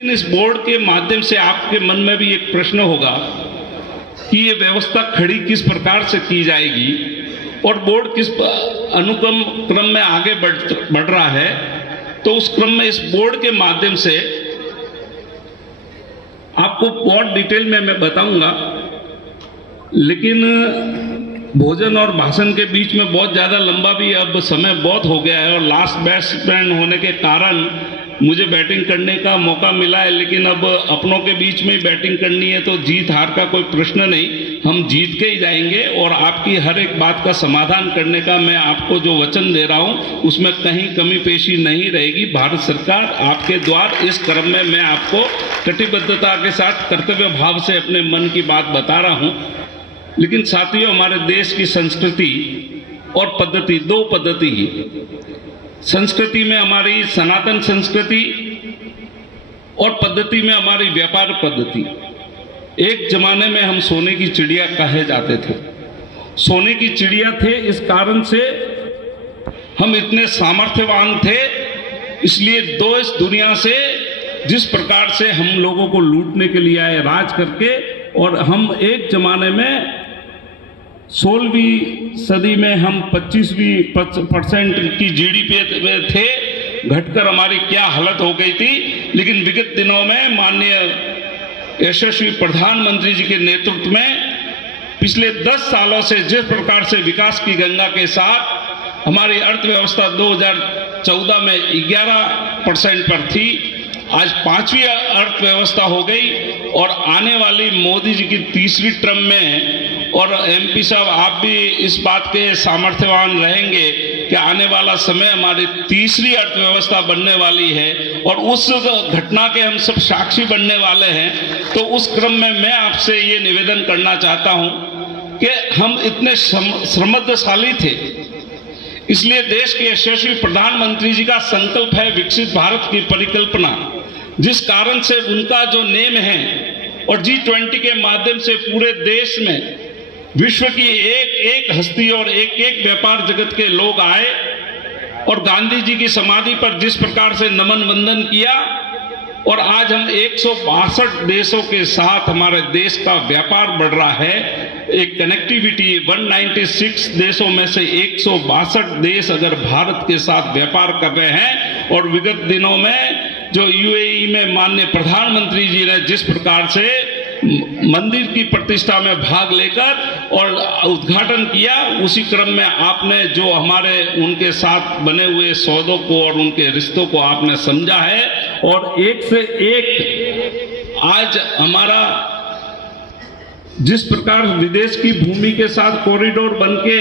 इस बोर्ड के माध्यम से आपके मन में भी एक प्रश्न होगा कि ये व्यवस्था खड़ी किस प्रकार से की जाएगी और बोर्ड किस अनुक्रम क्रम में आगे बढ़ रहा है। तो उस क्रम में इस बोर्ड के माध्यम से आपको बहुत डिटेल में मैं बताऊंगा, लेकिन भोजन और भाषण के बीच में बहुत ज़्यादा लंबा भी अब समय बहुत हो गया है और लास्ट बैट्समैन होने के कारण मुझे बैटिंग करने का मौका मिला है, लेकिन अब अपनों के बीच में बैटिंग करनी है तो जीत हार का कोई प्रश्न नहीं, हम जीत के ही जाएंगे और आपकी हर एक बात का समाधान करने का मैं आपको जो वचन दे रहा हूं उसमें कहीं कमी पेशी नहीं रहेगी। भारत सरकार आपके द्वार इस क्रम में मैं आपको कटिबद्धता के साथ कर्तव्य भाव से अपने मन की बात बता रहा हूं। लेकिन साथियों, हमारे देश की संस्कृति और पद्धति, दो पद्धति की संस्कृति में हमारी सनातन संस्कृति और पद्धति में हमारी व्यापार पद्धति। एक जमाने में हम सोने की चिड़िया कहे जाते थे। सोने की चिड़िया थे इस कारण से हम इतने सामर्थ्यवान थे, इसलिए देश दुनिया से जिस प्रकार से हम लोगों को लूटने के लिए आए राज करके, और हम एक जमाने में 16वीं सदी में हम 25% की जीडीपी पे थे, घटकर हमारी क्या हालत हो गई थी। लेकिन विगत दिनों में माननीय यशस्वी प्रधानमंत्री जी के नेतृत्व में पिछले 10 सालों से जिस प्रकार से विकास की गंगा के साथ हमारी अर्थव्यवस्था 2014 में 11% पर थी, आज 5वीं अर्थव्यवस्था हो गई और आने वाली मोदी जी की तीसरी टर्म में, और एमपी साहब आप भी इस बात के सामर्थ्यवान रहेंगे कि आने वाला समय हमारी तीसरी अर्थव्यवस्था बनने वाली है और उस घटना के हम सब साक्षी बनने वाले हैं। तो उस क्रम में मैं आपसे ये निवेदन करना चाहता हूं कि हम इतने समृद्धशाली थे, इसलिए देश के यशस्वी प्रधानमंत्री जी का संकल्प है विकसित भारत की परिकल्पना, जिस कारण से उनका जो नेम है और G20 के माध्यम से पूरे देश में विश्व की एक एक हस्ती और एक एक व्यापार जगत के लोग आए और गांधी जी की समाधि पर जिस प्रकार से नमन वंदन किया, और आज हम 162 देशों के साथ हमारे देश का व्यापार बढ़ रहा है। एक कनेक्टिविटी 196 देशों में से 162 देश अगर भारत के साथ व्यापार कर रहे हैं, और विगत दिनों में जो यूएई में माननीय प्रधानमंत्री जी ने जिस प्रकार से मंदिर की प्रतिष्ठा में भाग लेकर और उद्घाटन किया, उसी क्रम में आपने जो हमारे उनके साथ बने हुए सौदों को और उनके रिश्तों को आपने समझा है, और एक से एक आज हमारा जिस प्रकार विदेश की भूमि के साथ कॉरिडोर बनके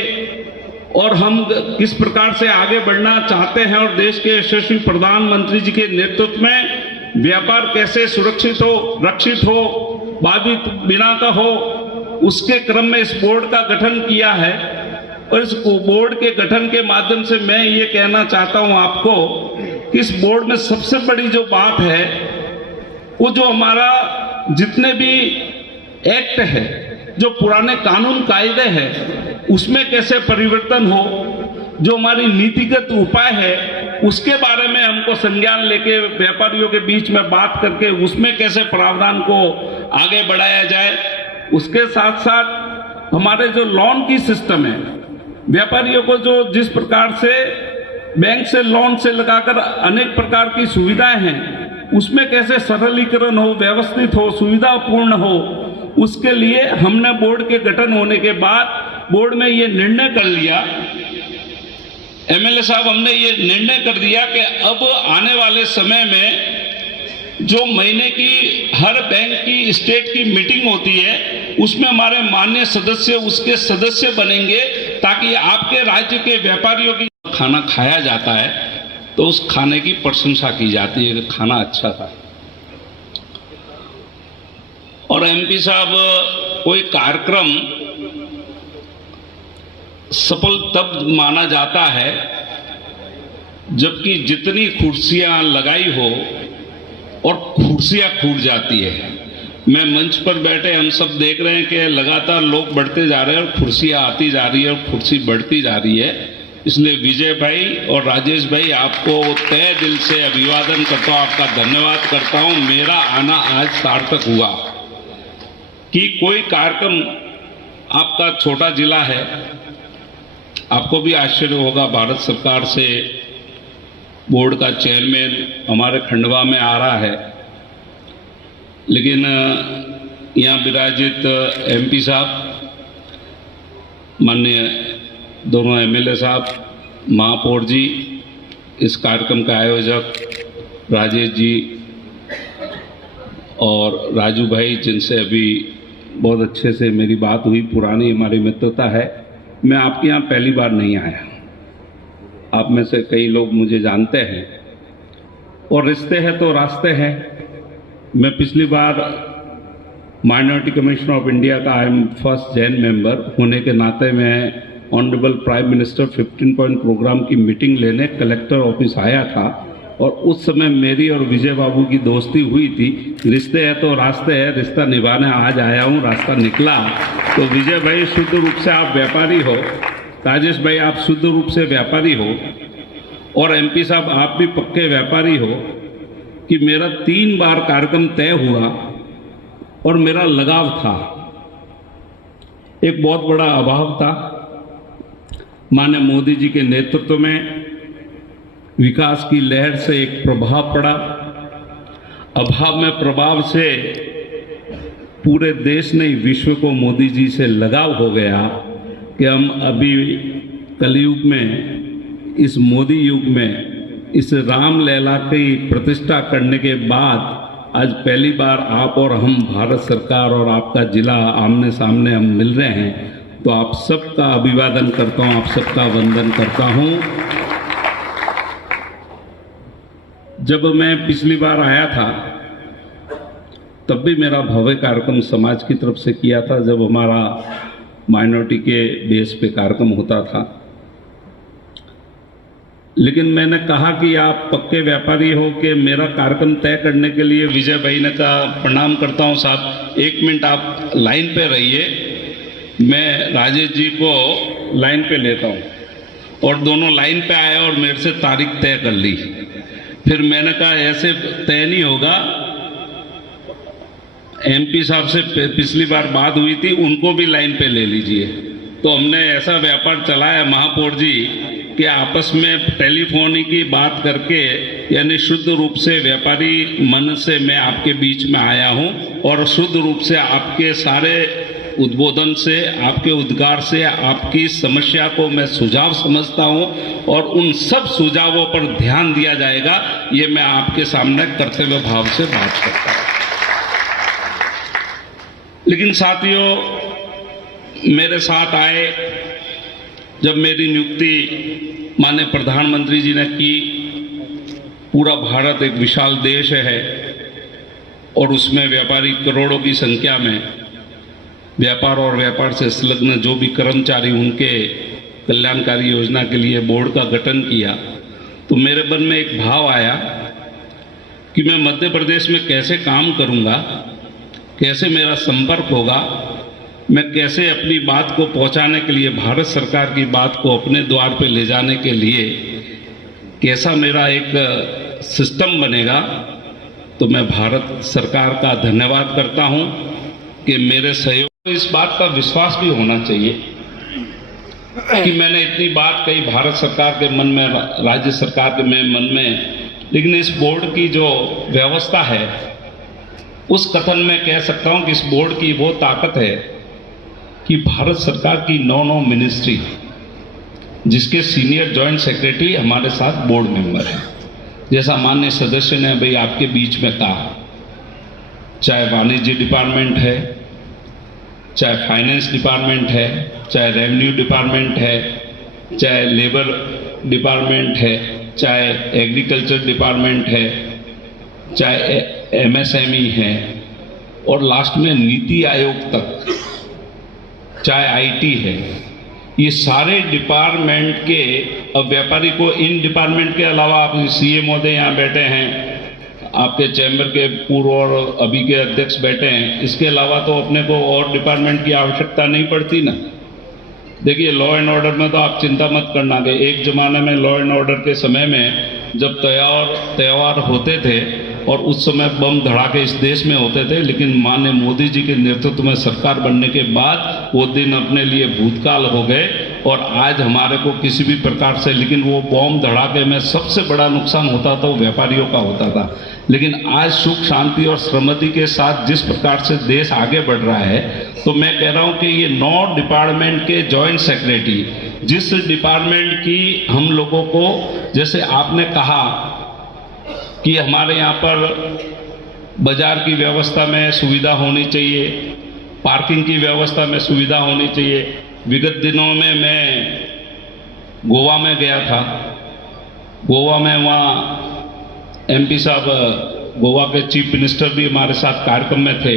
और हम किस प्रकार से आगे बढ़ना चाहते हैं, और देश के यशस्वी प्रधानमंत्री जी के नेतृत्व में व्यापार कैसे सुरक्षित हो, रक्षित हो, बाधित बिना का हो, उसके क्रम में इस बोर्ड का गठन किया है। और इस बोर्ड के गठन के माध्यम से मैं ये कहना चाहता हूं आपको कि इस बोर्ड में सबसे बड़ी जो बात है वो जो हमारा जितने भी एक्ट है, जो पुराने कानून कायदे हैं, उसमें कैसे परिवर्तन हो, जो हमारी नीतिगत उपाय है उसके बारे में हमको संज्ञान लेके व्यापारियों के बीच में बात करके उसमें कैसे प्रावधान को आगे बढ़ाया जाए। उसके साथ साथ हमारे जो लोन की सिस्टम है, व्यापारियों को जो जिस प्रकार से बैंक से लोन से लगाकर अनेक प्रकार की सुविधाएं हैं, उसमें कैसे सरलीकरण हो, व्यवस्थित हो, सुविधापूर्ण हो, उसके लिए हमने बोर्ड के गठन होने के बाद बोर्ड में ये निर्णय कर लिया, एमएलए साहब हमने ये निर्णय कर दिया कि अब आने वाले समय में जो महीने की हर बैंक की स्टेट की मीटिंग होती है उसमें हमारे माननीय सदस्य उसके सदस्य बनेंगे, ताकि आपके राज्य के व्यापारियों की खाना खाया जाता है तो उस खाने की प्रशंसा की जाती है कि खाना अच्छा था। और एमपी साहब, कोई कार्यक्रम सफल तब माना जाता है जबकि जितनी कुर्सियां लगाई हो और कुर्सियां फूट जाती है। मैं मंच पर बैठे हम सब देख रहे हैं कि लगातार लोग बढ़ते जा रहे हैं और कुर्सियां आती जा रही है और कुर्सी बढ़ती जा रही है, इसलिए विजय भाई और राजेश भाई आपको तहे दिल से अभिवादन करता हूँ, आपका धन्यवाद करता हूँ। मेरा आना आज सार्थक हुआ कि कोई कार्यक्रम, आपका छोटा जिला है, आपको भी आश्चर्य होगा भारत सरकार से बोर्ड का चेयरमैन हमारे खंडवा में आ रहा है, लेकिन यहाँ विराजित एमपी साहब, माननीय दोनों एमएलए साहब, महापौर जी, इस कार्यक्रम का आयोजक राजेश जी और राजू भाई, जिनसे अभी बहुत अच्छे से मेरी बात हुई, पुरानी हमारी मित्रता है। मैं आपके यहाँ पहली बार नहीं आया, आप में से कई लोग मुझे जानते हैं, और रिश्ते हैं तो रास्ते हैं। मैं पिछली बार माइनॉरिटी कमीशन ऑफ इंडिया का I am first Jain member होने के नाते मैं honourable prime minister 15 point programme की मीटिंग लेने कलेक्टर ऑफिस आया था, और उस समय मेरी और विजय बाबू की दोस्ती हुई थी। रिश्ते हैं तो रास्ते हैं, रिश्ता निभाने आज आया हूँ, रास्ता निकला। तो विजय भाई शुद्ध रूप से आप व्यापारी हो, राजेश भाई आप शुद्ध रूप से व्यापारी हो, और एमपी साहब आप भी पक्के व्यापारी हो, कि मेरा 3 बार कार्यक्रम तय हुआ और मेरा लगाव था। एक बहुत बड़ा अभाव था, माननीय मोदी जी के नेतृत्व में विकास की लहर से एक प्रभाव पड़ा। अभाव में प्रभाव से पूरे देश ने, विश्व को मोदी जी से लगाव हो गया कि हम अभी कलयुग में, इस मोदी युग में, इस रामलला की प्रतिष्ठा करने के बाद आज पहली बार आप और हम, भारत सरकार और आपका जिला आमने सामने हम मिल रहे हैं। तो आप सबका अभिवादन करता हूं, आप सबका वंदन करता हूं। जब मैं पिछली बार आया था तब भी मेरा भव्य कार्यक्रम समाज की तरफ से किया था, जब हमारा माइनॉरिटी के बेस पे कार्यक्रम होता था। लेकिन मैंने कहा कि आप पक्के व्यापारी हो कि मेरा कार्यक्रम तय करने के लिए विजय भाई ने कहा, प्रणाम करता हूं साहब, 1 मिनट आप लाइन पे रहिए, मैं राजेश जी को लाइन पे लेता हूं। और दोनों लाइन पे आए और मेरे से तारीख तय कर ली। फिर मैंने कहा ऐसे तय नहीं होगा, एमपी साहब से पिछली बार बात हुई थी, उनको भी लाइन पे ले लीजिए। तो हमने ऐसा व्यापार चलाया महापौर जी कि आपस में टेलीफोन की बात करके, यानी शुद्ध रूप से व्यापारी मन से मैं आपके बीच में आया हूं, और शुद्ध रूप से आपके सारे उद्बोधन से, आपके उद्गार से, आपकी समस्या को मैं सुझाव समझता हूं, और उन सब सुझावों पर ध्यान दिया जाएगा, ये मैं आपके सामने कर्तव्य भाव से बात करता हूं। लेकिन साथियों, मेरे साथ आए, जब मेरी नियुक्ति माननीय प्रधानमंत्री जी ने की, पूरा भारत एक विशाल देश है और उसमें व्यापारी करोड़ों की संख्या में, व्यापार और व्यापार से संलग्न जो भी कर्मचारी, उनके कल्याणकारी योजना के लिए बोर्ड का गठन किया, तो मेरे मन में एक भाव आया कि मैं मध्य प्रदेश में कैसे काम करूंगा, कैसे मेरा संपर्क होगा, मैं कैसे अपनी बात को पहुंचाने के लिए, भारत सरकार की बात को अपने द्वार पे ले जाने के लिए कैसा मेरा एक सिस्टम बनेगा। तो मैं भारत सरकार का धन्यवाद करता हूं कि मेरे सहयोग, इस बात का विश्वास भी होना चाहिए कि मैंने इतनी बात कही भारत सरकार के मन में, राज्य सरकार के मन में, लेकिन इस बोर्ड की जो व्यवस्था है, उस कथन में कह सकता हूं कि इस बोर्ड की वो ताकत है कि भारत सरकार की 9 मिनिस्ट्री, जिसके सीनियर जॉइंट सेक्रेटरी हमारे साथ बोर्ड मेंबर हैं, जैसा माननीय सदस्य ने भाई आपके बीच में कहा, चाहे वाणिज्य डिपार्टमेंट है, चाहे फाइनेंस डिपार्टमेंट है, चाहे रेवेन्यू डिपार्टमेंट है, चाहे लेबर डिपार्टमेंट है, चाहे एग्रीकल्चर डिपार्टमेंट है, चाहे एमएसएमई है, और लास्ट में नीति आयोग तक, चाहे आईटी है, ये सारे डिपार्टमेंट के, अब व्यापारी को इन डिपार्टमेंट के अलावा, आप सीए महोदय यहाँ बैठे हैं, आपके चैम्बर के पूर्व और अभी के अध्यक्ष बैठे हैं, इसके अलावा तो अपने को और डिपार्टमेंट की आवश्यकता नहीं पड़ती ना। देखिए, लॉ एंड ऑर्डर में तो आप चिंता मत करना कि एक जमाने में लॉ एंड ऑर्डर के समय में जब त्यौहार होते थे और उस समय बम धड़ाके इस देश में होते थे, लेकिन माननीय मोदी जी के नेतृत्व में सरकार बनने के बाद वो दिन अपने लिए भूतकाल हो गए और आज हमारे को किसी भी प्रकार से, लेकिन वो बम धड़ाके में सबसे बड़ा नुकसान होता था वो व्यापारियों का होता था। लेकिन आज सुख शांति और सहमति के साथ जिस प्रकार से देश आगे बढ़ रहा है, तो मैं कह रहा हूं कि ये 9 डिपार्टमेंट के जॉइंट सेक्रेटरी, जिस डिपार्टमेंट की हम लोगों को, जैसे आपने कहा कि हमारे यहाँ पर बाजार की व्यवस्था में सुविधा होनी चाहिए, पार्किंग की व्यवस्था में सुविधा होनी चाहिए। विगत दिनों में मैं गोवा में गया था। गोवा में वहाँ एमपी साहब, गोवा के चीफ मिनिस्टर भी हमारे साथ कार्यक्रम में थे।